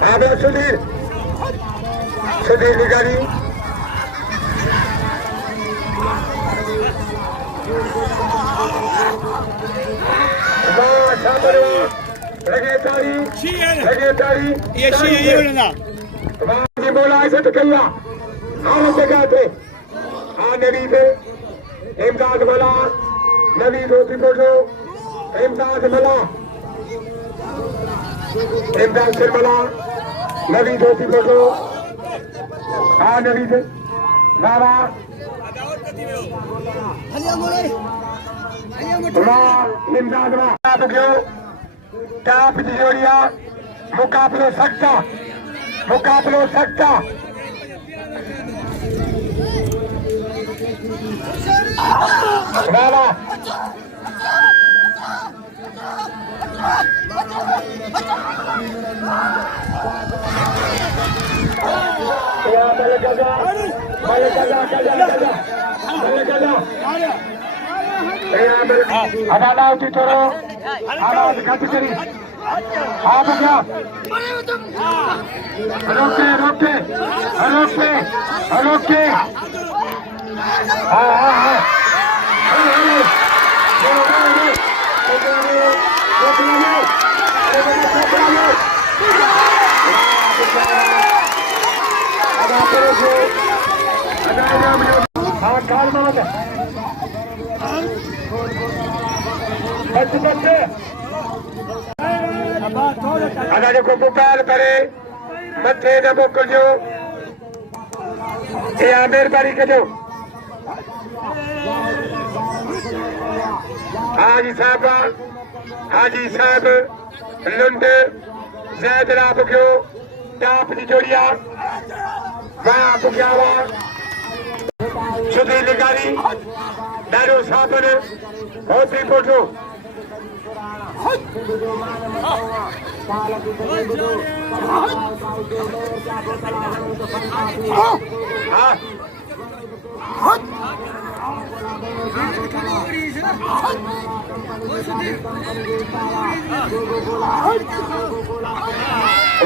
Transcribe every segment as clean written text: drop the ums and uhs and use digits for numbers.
आगे सुधीर निगारी ये बोला ऐसे तो कहिया हाँ जगह थे हाँ नबी थे इमदाद मला नबी धोती पोटो इमदाद मला इमदाद से मला नबी धोती पोटो हाँ नबी थे बाबा इमदाद आप क्यों टाप तिजोरिया मुकाबलो सकता बाबा हमारा उठी थोड़ो आवाज घट करी आप क्या रोके हाँ अगर को पुकार करे मथे न मोकिलिजो या मेहरबानी कजो हाजी साहब लुंड ज़ैद राब क्यों टाप तिजोरिया वाह बुग्यावा सुधी निगारी दारू साबन होती पोटो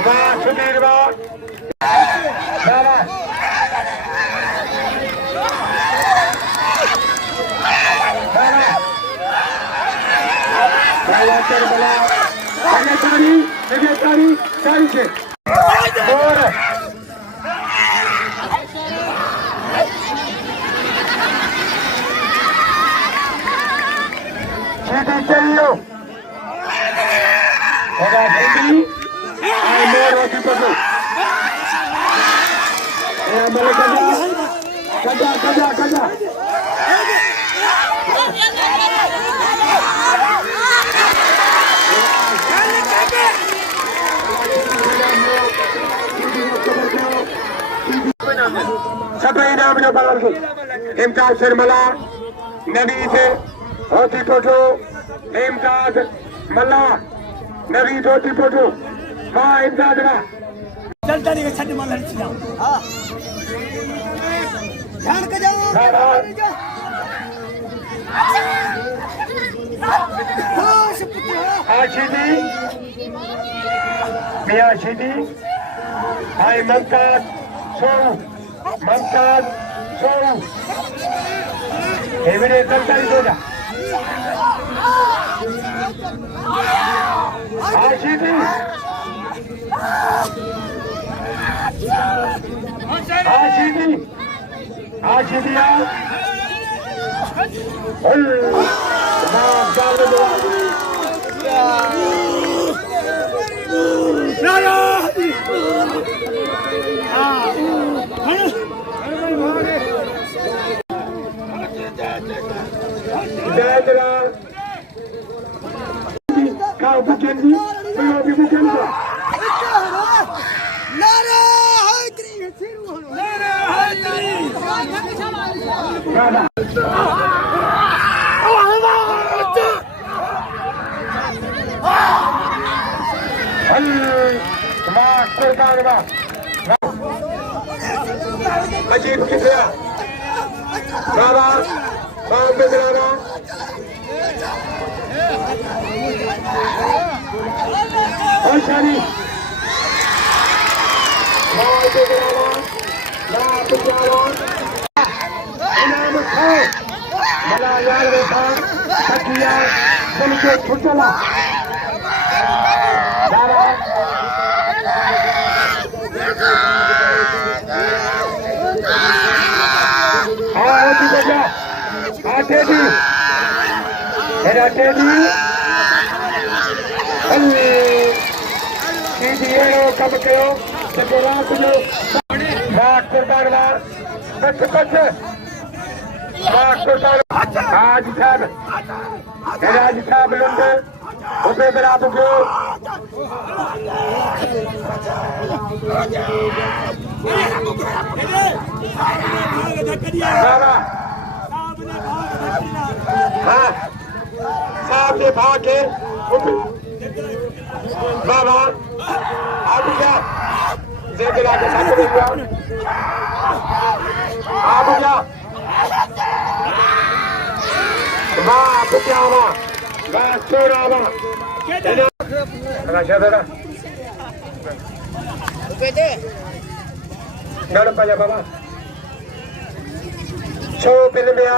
वाह सुधीर वाह तारी से और सीधी चलियो कजा सभी नाम जो बदल गई इमदाद शर्मला नबी थे होती पोटो इमदाद मल्ला नबी धोती पोटो वाह इमदाद ना चलता नहीं छठ माला छिया हां ध्यान के जाओ आशिदी मियां शिदी आई ममताज सो एवरे सरकारी दोजा आशिदी आशिदिया अजीब किसे बाबा बेदराना और शादी मला यार बेटा सखिया चल के छुटला कम करो आज साहब लुंड उसे बरा बुको हाँ साहब ने भाग के बाबा आप क्या जेकरा के साथ में गया आप क्या वाह क्या वाह चोरा वाह राशा दादा गणपति बाबा छो फिल्मिया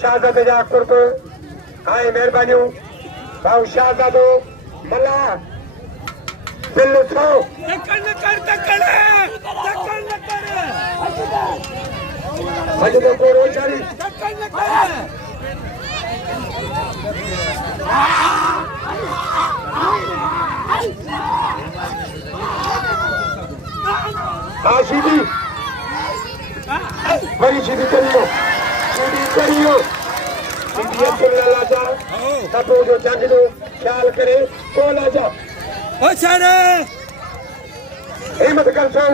शहजाद जाकुर को आए मेहरबानी भाऊ शहजादो मला दिल्ली छो मजदूर को रोजारी सीधी बड़ी सीधी करियो सीधी लाजा तब जो जंग दो ख्याल करे तो लाजा हिम्मत कर सो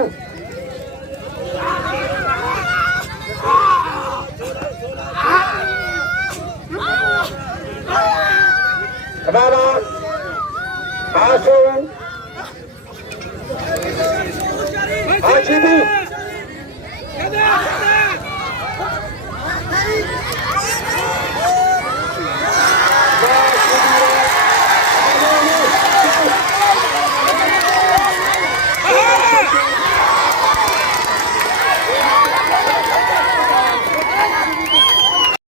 बाबा आसो आशीदी